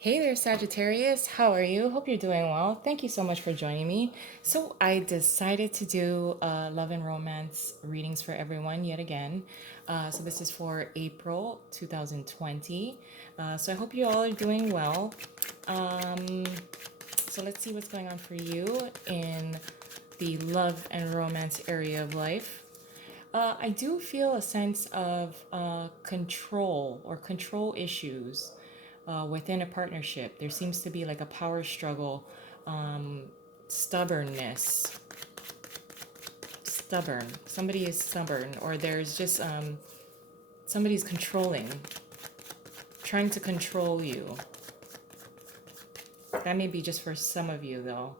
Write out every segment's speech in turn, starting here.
Hey there, Sagittarius. How are you? Hope you're doing well. Thank you so much for joining me. So, I decided to do love and romance readings for everyone yet again. So, this is for April 2020. So, I hope you all are doing well. Um, so, let's see what's going on for you in the love and romance area of life. I do feel a sense of control or control issues within a partnership. There seems to be like a power struggle, um, stubbornness, stubborn. Somebody is stubborn, or there's just somebody's controlling, trying to control you. That may be just for some of you, though.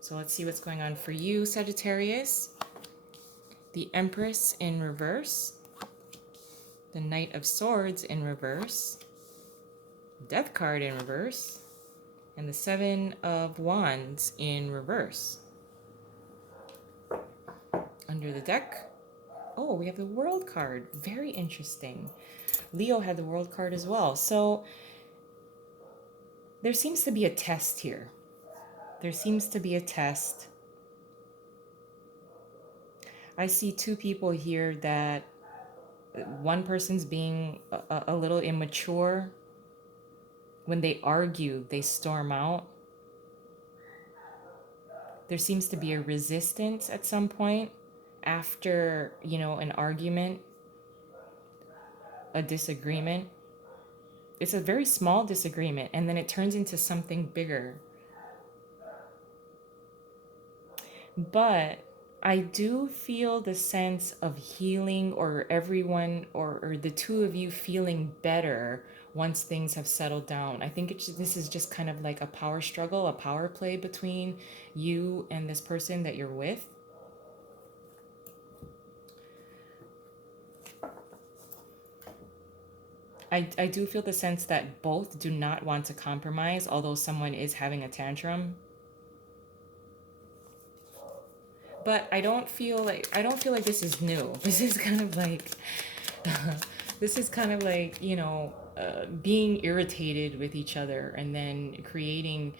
So let's see what's going on for you, Sagittarius. The Empress in reverse, the Knight of Swords in reverse, Death card in reverse, and the Seven of Wands in reverse. Under the deck, oh, we have the World card. Very interesting. Leo had the World card as well. So there seems to be a test here. There seems to be a test. I see two people here that one person's being a little immature. When they argue, they storm out. There seems to be a resistance at some point after, an argument, a disagreement. It's a very small disagreement, and then it turns into something bigger. But I do feel the sense of healing, or everyone, or the two of you feeling better once things have settled down. I think this is just kind of like a power struggle, a power play between you and this person that you're with. I do feel the sense that both do not want to compromise, although someone is having a tantrum. But I don't feel like this is new. This is kind of like being irritated with each other, and then creating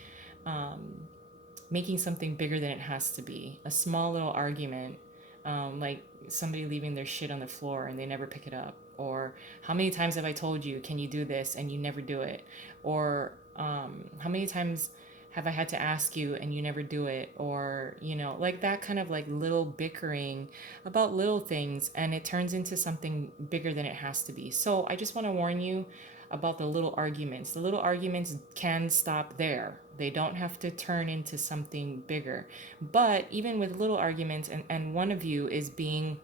making something bigger than it has to be. A small little argument, like somebody leaving their shit on the floor and they never pick it up. Or how many times have I told you, can you do this, and you never do it? Or how many times have I had to ask you and you never do it? Or, like that kind of like little bickering about little things, and it turns into something bigger than it has to be. So I just want to warn you about the little arguments. The little arguments can stop there. They don't have to turn into something bigger. But even with little arguments, and one of you is being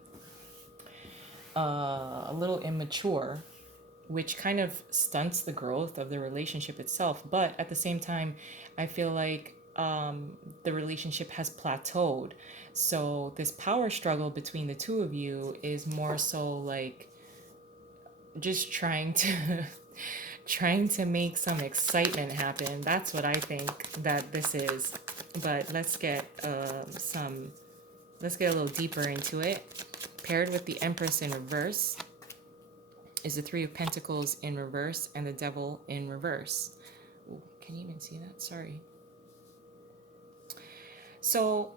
a little immature, which kind of stunts the growth of the relationship itself. But at the same time, I feel like the relationship has plateaued. So this power struggle between the two of you is more so like just trying to make some excitement happen. That's what I think that this is. But let's get a little deeper into it. Paired with the Empress in reverse is the Three of Pentacles in reverse and the Devil in reverse. Ooh, can you even see that? Sorry. So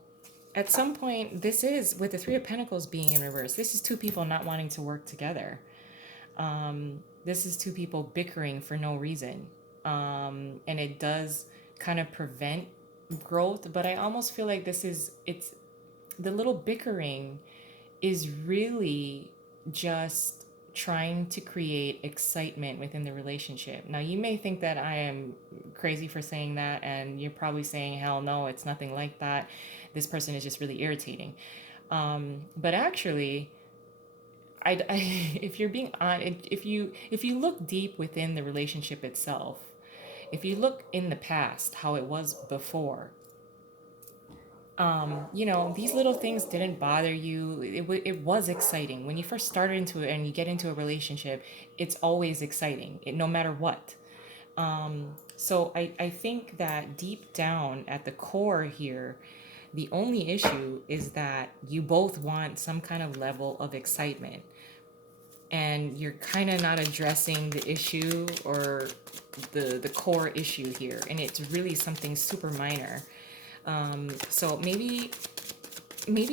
at some point, this is with the Three of Pentacles being in reverse. This is two people not wanting to work together. This is two people bickering for no reason. And it does kind of prevent growth, but I almost feel like it's the little bickering is really just trying to create excitement within the relationship. Now, you may think that I am crazy for saying that, and you're probably saying, hell no, it's nothing like that. This person is just really irritating. But actually, if you're being on, if you look deep within the relationship itself, if you look in the past, how it was before, these little things didn't bother you. It was exciting when you first started into it, and you get into a relationship. It's always exciting, no matter what. So I think that deep down at the core here, the only issue is that you both want some kind of level of excitement, and you're kind of not addressing the issue, or the core issue here, and it's really something super minor. So maybe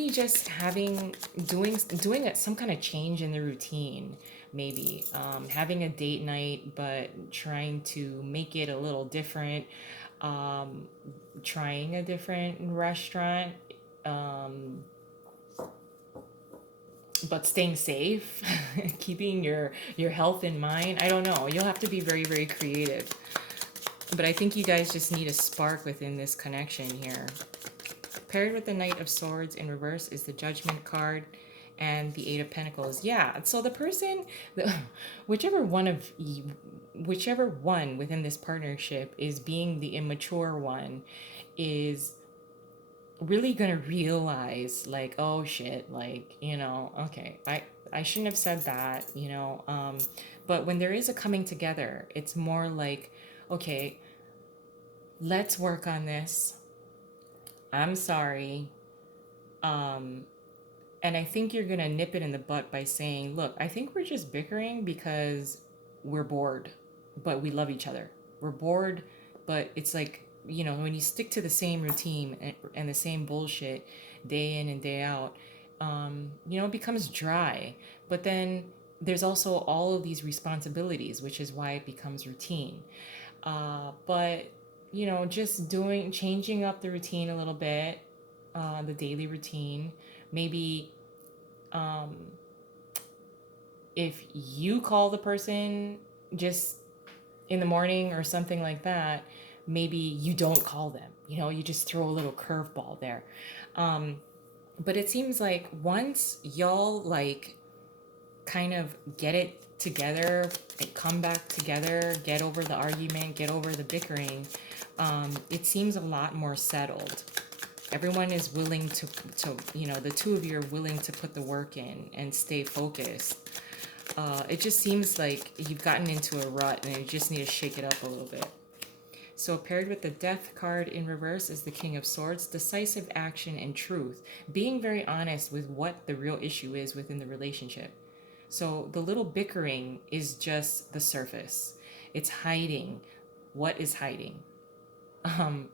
just doing some kind of change in the routine, maybe having a date night but trying to make it a little different, um, trying a different restaurant, um, but staying safe, keeping your health in mind. I don't know, you'll have to be very very creative, but I think you guys just need a spark within this connection here. Paired with the Knight of Swords in reverse is the Judgment card and the Eight of Pentacles. Yeah, so the person, whichever one of whichever one within this partnership is being the immature one, is really gonna realize like, oh shit, like, okay, I shouldn't have said that, but when there is a coming together, it's more like, okay, let's work on this. I'm sorry. Um, and I think you're gonna nip it in the butt by saying, look, I think we're just bickering because we're bored, but we love each other. We're bored, but it's like, when you stick to the same routine and the same bullshit day in and day out, it becomes dry. But then there's also all of these responsibilities, which is why it becomes routine. But just changing up the routine a little bit, the daily routine. Maybe um, if you call the person just in the morning or something like that, maybe you don't call them. You just throw a little curveball there. Um, but it seems like once y'all like kind of get it together and come back together, get over the argument, get over the bickering, it seems a lot more settled. Everyone is willing to the two of you are willing to put the work in and stay focused. It just seems like you've gotten into a rut and you just need to shake it up a little bit. So paired with the Death card in reverse is the King of Swords, decisive action and truth, being very honest with what the real issue is within the relationship. So the little bickering is just the surface. It's hiding. What is hiding? Um,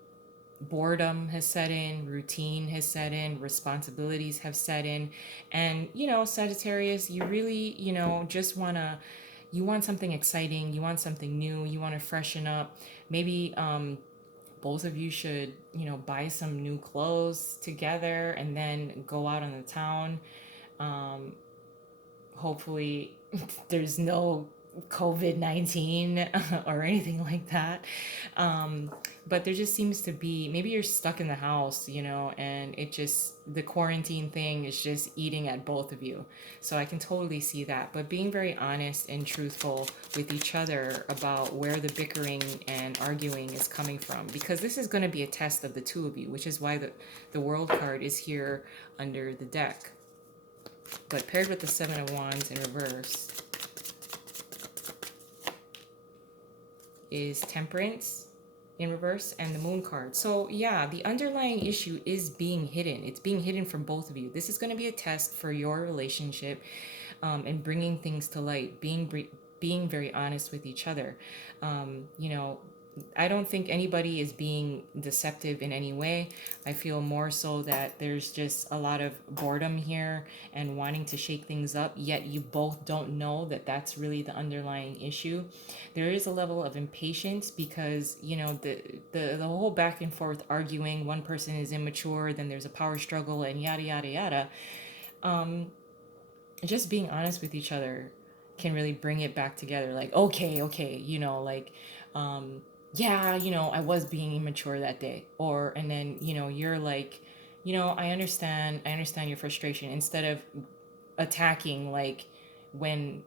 Boredom has set in, routine has set in, responsibilities have set in. And, Sagittarius, you really, just you want something exciting, you want something new, you want to freshen up. Maybe both of you should, buy some new clothes together and then go out on the town. Um, Hopefully there's no COVID-19 or anything like that. But there just seems to be, maybe you're stuck in the house, and the quarantine thing is just eating at both of you. So I can totally see that. But being very honest and truthful with each other about where the bickering and arguing is coming from. Because this is going to be a test of the two of you, which is why the World card is here under the deck. But paired with the Seven of Wands in reverse is Temperance in reverse and the Moon card. So yeah, the underlying issue is being hidden. It's being hidden from both of you. This is going to be a test for your relationship, and bringing things to light, being very honest with each other. I don't think anybody is being deceptive in any way. I feel more so that there's just a lot of boredom here and wanting to shake things up, yet you both don't know that that's really the underlying issue. There is a level of impatience because, the whole back and forth arguing, one person is immature, then there's a power struggle and yada, yada, yada. Just being honest with each other can really bring it back together. Like, okay, yeah, I was being immature that day. And then, you're like, I understand your frustration, instead of attacking, like when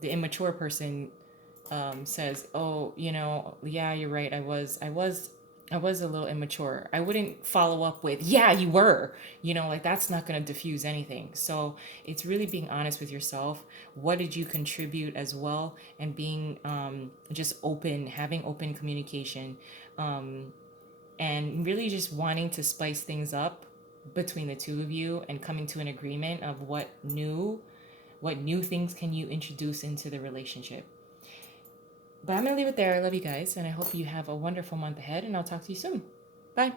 the immature person says, oh, yeah, you're right. I was a little immature. I wouldn't follow up with, yeah, you were, like that's not going to diffuse anything. So it's really being honest with yourself. What did you contribute as well? And being just open, having open communication, and really just wanting to spice things up between the two of you and coming to an agreement of what new things can you introduce into the relationship. But I'm going to leave it there. I love you guys, and I hope you have a wonderful month ahead, and I'll talk to you soon. Bye.